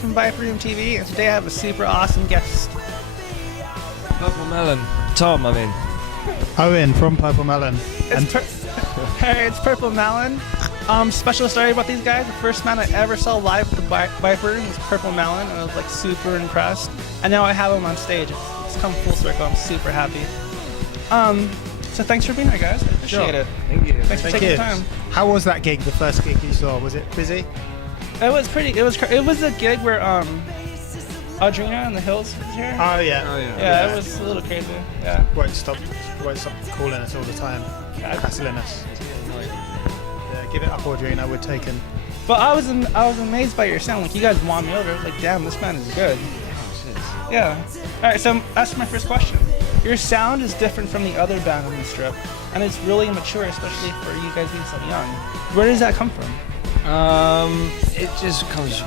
From Viper Room TV, and today I have a super awesome guest. Purple Melon. Tom, I mean. Owen from Purple Melon. Hey, it's Purple Melon. Special story about these guys. The first man I ever saw live at the Viper Room was Purple Melon, and I was like super impressed. And now I have him on stage. It's come full circle. I'm super happy. So thanks for being here, guys. I appreciate it. Thank you. Thanks for taking the time. How was that gig? The first gig you saw? Was it busy? It was pretty. It was a gig where Audrina and the Hills was here. Oh yeah. Yeah, it was a little crazy. Yeah. Won't stop calling us all the time, hassling us. Yeah, give it up, Audrina. We're taken. But I was amazed by your sound. Like, you guys won me over. I was like, damn, this man is good. Yeah. All right. So that's my first question. Your sound is different from the other band on the strip, and it's really mature, especially for you guys being so young. Where does that come from? It just comes.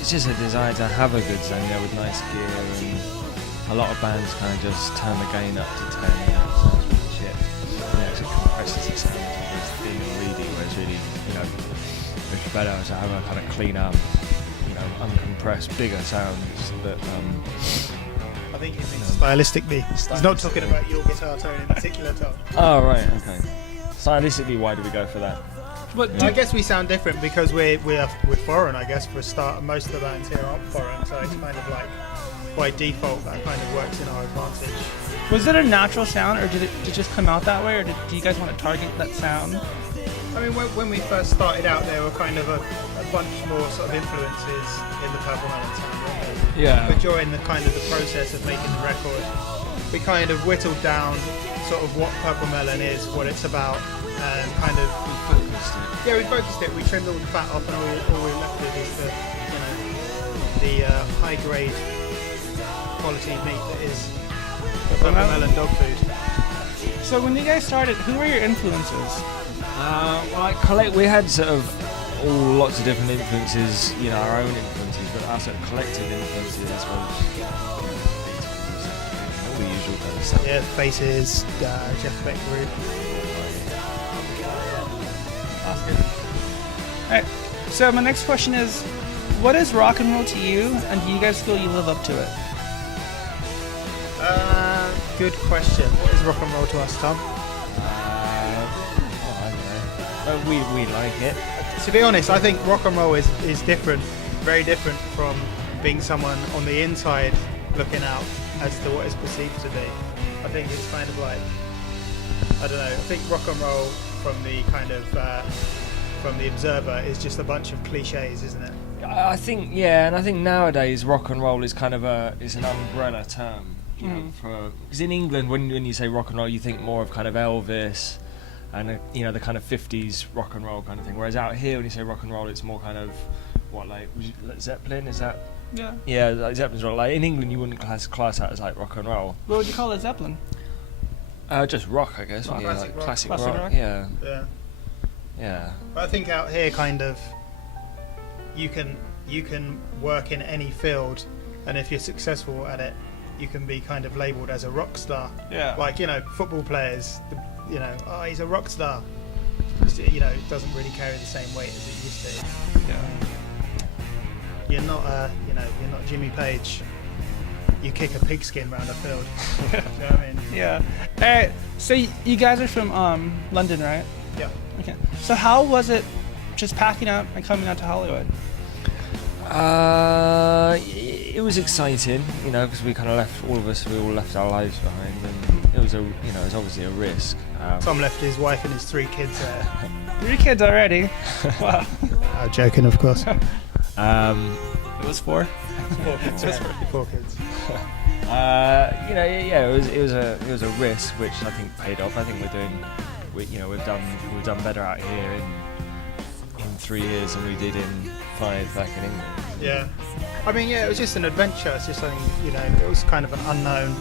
It's just a desire to have a good sound, with nice gear, and a lot of bands kind of just turn the gain up to 10. It sounds really shit. It compresses the sound as being reedy, whereas really, it's better to have a kind of cleaner, uncompressed, bigger sounds. But I think he means stylistically. He's not talking about your guitar tone in particular, Tom. Oh right, okay. Stylistically, why do we go for that? But I guess we sound different because we're foreign. I guess for a start, most of the bands here aren't foreign, so it's kind of like by default that kind of works in our advantage. Was it a natural sound, or did it just come out that way, or do you guys want to target that sound? I mean, when we first started out, there were kind of a bunch more sort of influences in the Purple Melon sound, weren't there? Yeah. But during the process of making the record, we kind of whittled down sort of what Purple Melon is, what it's about, and kind of we focused it. We trimmed all the fat off, and all we left with is the high grade quality meat that is Purple Melon dog food. So when you guys started, who were your influences? We had sort of lots of different influences, our own influences, but our sort of collective influences was all the usual kind of stuff. Yeah, Faces, Jeff Beck Group. Alright, so my next question is, what is rock and roll to you, and do you guys feel you live up to it? Good question. What is rock and roll to us, Tom? I don't know. We like it. To be honest, I think rock and roll is different, very different from being someone on the inside looking out as to what it's perceived to be. I think it's kind of like, I don't know, I think rock and roll from the kind of from the observer is just a bunch of cliches, isn't it? I think, and I think nowadays rock and roll is kind of is an umbrella term, because in England when you say rock and roll, you think more of kind of Elvis and the kind of 50s rock and roll kind of thing. Whereas out here, when you say rock and roll, it's more kind of like Zeppelin. Is that? Yeah. Yeah, like Zeppelin's rock. Like in England, you wouldn't class that as like rock and roll. What would you call it, Zeppelin? Just rock, I guess. Rock. Classic rock. rock. Yeah. But I think out here, kind of, you can work in any field, and if you're successful at it, you can be kind of labelled as a rock star. Yeah. Like football players, he's a rock star. It doesn't really carry the same weight as it used to. Yeah. You're not you're not Jimmy Page. You kick a pigskin around a field. Do you know what I mean? Yeah. Alright, so you guys are from London, right? Yeah. Okay. So how was it just packing up and coming out to Hollywood? It was exciting, because we kind of we all left our lives behind, and it was it was obviously a risk. Tom left his wife and his 3 kids there. 3 kids already? Wow. I'm joking, of course. It was 4. 4 kids. 4 kids. It was a risk which I think paid off. I think we're doing we've done better out here in 3 years than we did in 5 back in England. Yeah. I mean, yeah, it was just an adventure. It's just something, it was kind of an unknown.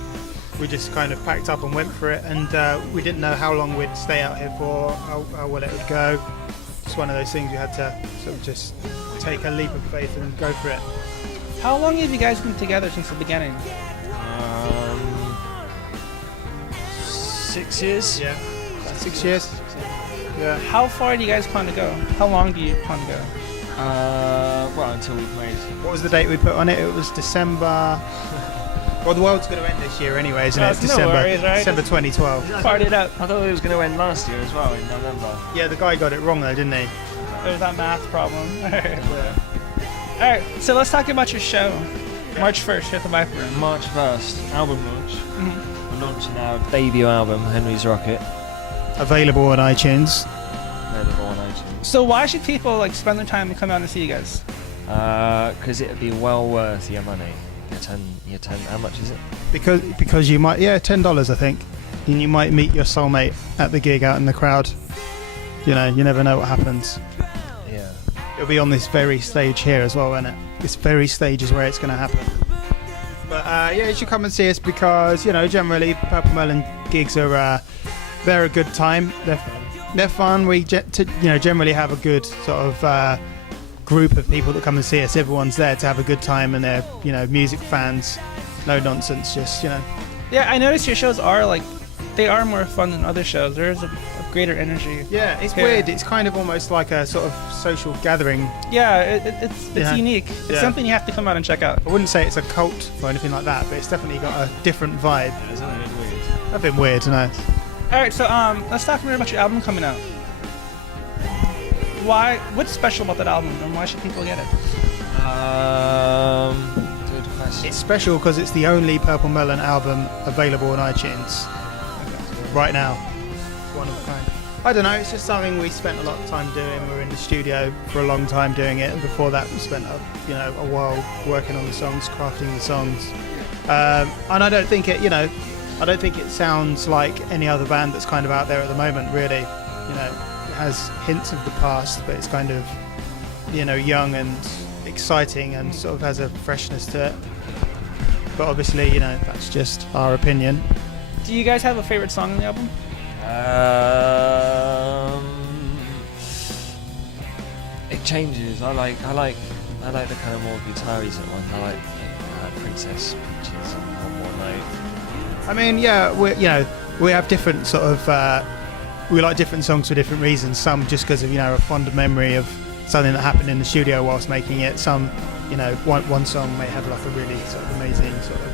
We just kind of packed up and went for it, and we didn't know how long we'd stay out here for, how well it would go. Just one of those things you had to sort of just take a leap of faith and go for it. How long have you guys been together since the beginning? 6 years. Yeah. About 6 years. Yeah. How far do you guys plan to go? How long do you plan to go? Well, until we've made. What was the date we put on it? It was December. Well, the world's going to end this year anyway, isn't it? It's no December. worries, right? December 2012. Party it up. I thought it was going to end last year as well in November. Yeah, the guy got it wrong though, didn't he? There's that math problem. Alright, so let's talk about your show. March 1st here at the Viper Room. March 1st, album launch. Mhm. We're launching our debut album, Henry's Rocket. Available on iTunes. Available on iTunes. So why should people spend their time to come out and see you guys? Because it'd be well worth your money. Your 10. How much is it? Because you might, $10 I think, and you might meet your soulmate at the gig out in the crowd. You never know what happens. Yeah. It'll be on this very stage here as well, won't it? This very stage is where it's going to happen. But you should come and see us because generally Purple Melon gigs are they're a good time. They're fun. We generally have a good sort of group of people that come and see us. Everyone's there to have a good time, and they're music fans. No nonsense, just Yeah, I noticed your shows are they are more fun than other shows. There's a greater energy. Yeah, it's here. weird. It's kind of almost like a sort of social gathering. Yeah, it's unique. It's Yeah. something you have to come out and check out. I wouldn't say it's a cult or anything like that, but it's definitely got a different vibe. Yeah, isn't it weird? A bit weird, no? Alright, so let's talk more about your album coming out. What's special about that album, and why should people get it? Good question. It's special because it's the only Purple Melon album available on iTunes right now. One of a kind. I don't know, it's just something we spent a lot of time doing. We were in the studio for a long time doing it, and before that we spent a while working on the songs, crafting the songs. And I don't think it sounds like any other band that's kind of out there at the moment, really. It has hints of the past, but it's kind of young and exciting and sort of has a freshness to it. But obviously, that's just our opinion. Do you guys have a favorite song on the album? It changes. I like the kind of more guitar-y sort of one. I like Princess Peaches and One More Night. I mean, yeah, we have different sort of we like different songs for different reasons. Some just because of a fond memory of something that happened in the studio whilst making it. Some, one song may have like a really sort of amazing sort of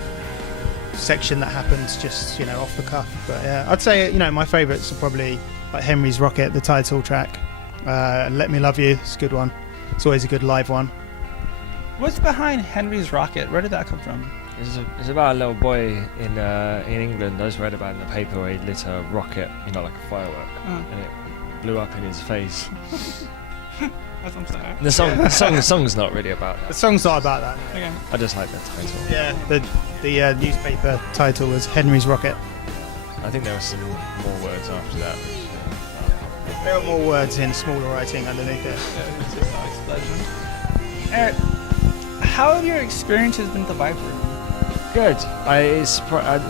section that happens just off the cuff. But yeah, I'd say my favourites are probably like Henry's Rocket, the title track. Let Me Love You, it's a good one. It's always a good live one. What's behind Henry's Rocket? Where did that come from? It's about a little boy in England. I just read about it in the paper where he lit a rocket, like a firework, and it blew up in his face. That's what I'm saying. The song's not really about that. The song's not about that. Okay. I just like the title. Yeah, the newspaper title was Henry's Rocket. I think there were some more words after that. There are more words in smaller writing underneath it. It's just an explosion. Alright, how have your experiences been at the Viper Room? Good. I'd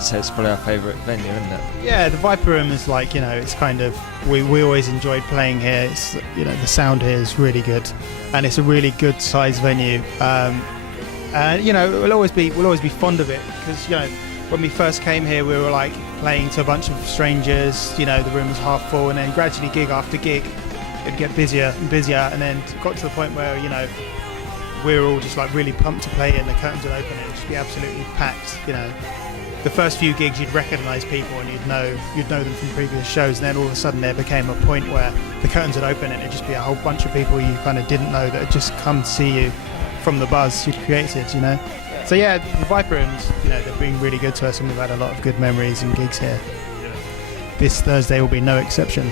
say it's probably our favourite venue, isn't it? Yeah, the Viper Room is it's kind of, we always enjoyed playing here. It's, the sound here is really good, and it's a really good size venue. And we'll always be fond of it because when we first came here, we were playing to a bunch of strangers. The room was half full, and then gradually gig after gig, it'd get busier and busier, and then got to the point where we were all just really pumped to play it, and the curtains would open and it'd just be absolutely packed. The first few gigs you'd recognise people and you'd know them from previous shows, and then all of a sudden there became a point where the curtains would open and it'd just be a whole bunch of people you kind of didn't know that had just come to see you from the buzz you'd created. So yeah, the Viper Rooms, they've been really good to us, and we've had a lot of good memories and gigs here. This Thursday will be no exception.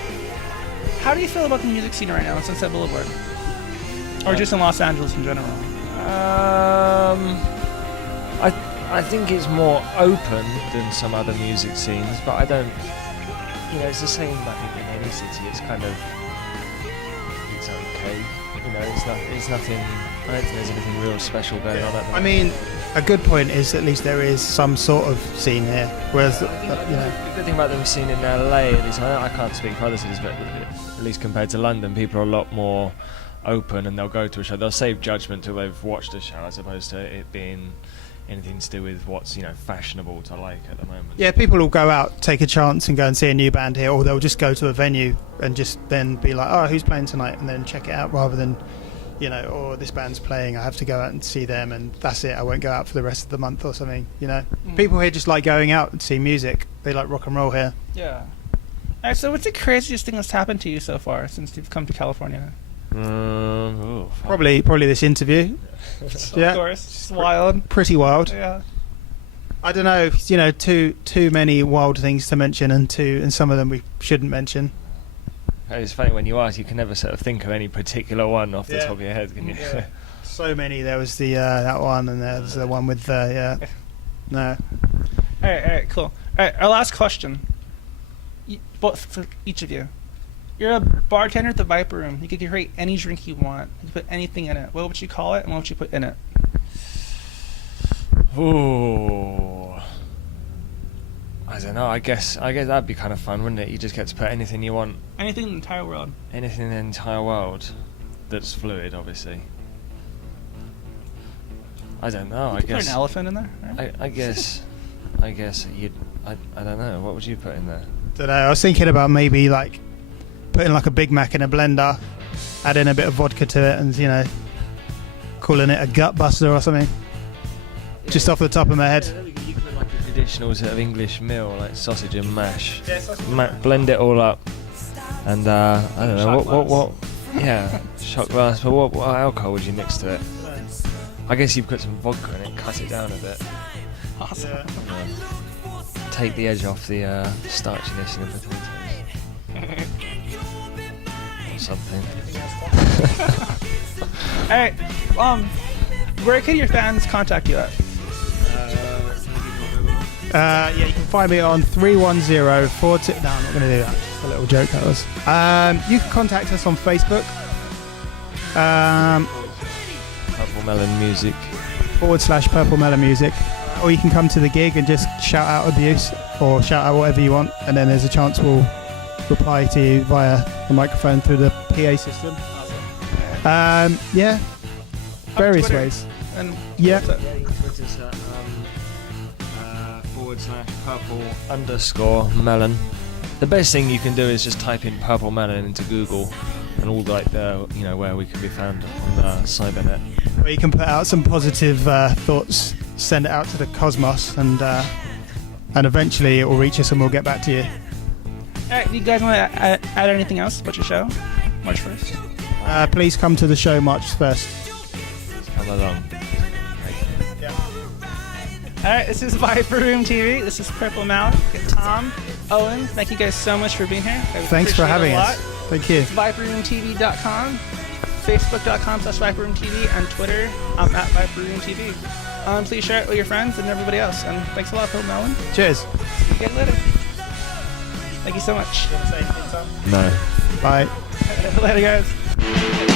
How do you feel about the music scene right now on Sunset Boulevard? Or just in Los Angeles in general? I think it's more open than some other music scenes, but I don't you know, it's the same. I think in any city, it's kind of it's okay. You know, it's nothing. I don't think there's anything real special going on at the moment. I mean, a good point is at least there is some sort of scene here. Whereas, The good thing about them seeing in LA, at least I can't speak for other cities, but at least compared to London, people are a lot more open and they'll go to a show. They'll save judgment till they've watched a show, as opposed to it being anything to do with what's, you know, fashionable to like at the moment. yeah, people will go out, take a chance and go and see a new band here, or they'll just go to a venue and just then be like, oh, who's playing tonight? And then check it out rather than, you know, or this band's playing, I have to go out and see them and that's it, I won't go out for the rest of the month or something, you know. People here just like going out and see music. They like rock and roll here. Yeah. Alright, so what's the craziest thing that's happened to you so far since you've come to California? Probably this interview. Yeah. Of course. It's wild. Pretty wild. Yeah. I don't know, you know, too many wild things to mention, and some of them we shouldn't mention. It's funny when you ask, you can never sort of think of any particular one off the top of your head, can you? Yeah. So many. There was the that one, and there's the one with no. Alright, cool. Alright, our last question. Both for each of you. You're a bartender at the Viper Room. You could create any drink you want. You could put anything in it. What would you call it, and what would you put in it? Ooh. I don't know. I guess that'd be kind of fun, wouldn't it? You just get to put anything you want. Anything in the entire world. Anything in the entire world that's fluid, obviously. I don't know. You could put an elephant in there. Right? I guess you'd. I don't know. What would you put in there? Don't know. I was thinking about maybe like putting like a Big Mac in a blender, adding a bit of vodka to it, and, you know, calling it a gut buster or something. Just off the top of my head. You could put like a traditional sort of English meal, like sausage and mash. Yeah, sausage and mash. Blend it all up, and I don't know what. Yeah, shot glass. But what alcohol would you mix to it? I guess you'd put some vodka in it, cut it down a bit. Awesome. Yeah. Take the edge off the starchiness in the potatoes. Or something. Alright, where can your fans contact you at? Yeah, you can find me on 31042. No, I'm not going to do that. A little joke that was. You can contact us on Facebook. Purple Melon Music. /Purple Melon Music. Or you can come to the gig and just shout out abuse or shout out whatever you want, and then there's a chance we'll reply to you via the microphone through the PA system. Yeah, various Twitter. ways. And Yeah. what's that? Yeah, you can put us at /purple_melon. The best thing you can do is just type in Purple Melon into Google, and all like the, you know, where we can be found on the cybernet. Where you can put out some positive thoughts, send it out to the cosmos, and eventually it will reach us and we'll get back to you. Alright, do you guys want to add anything else about your show? March 1st? Please come to the show March 1st. Come along. Alright, this is Viper Room TV. This is Purple Melon. Tom, Owen, thank you guys so much for being here. Thanks for having us. Thank you. ViperRoomTV.com, Facebook.com/ViperRoomTV, and Twitter, I'm at ViperRoomTV. Please share it with your friends and everybody else. And thanks a lot, Purple Melon. Cheers. See you again later. Thank you so much. No. Bye. Later, guys.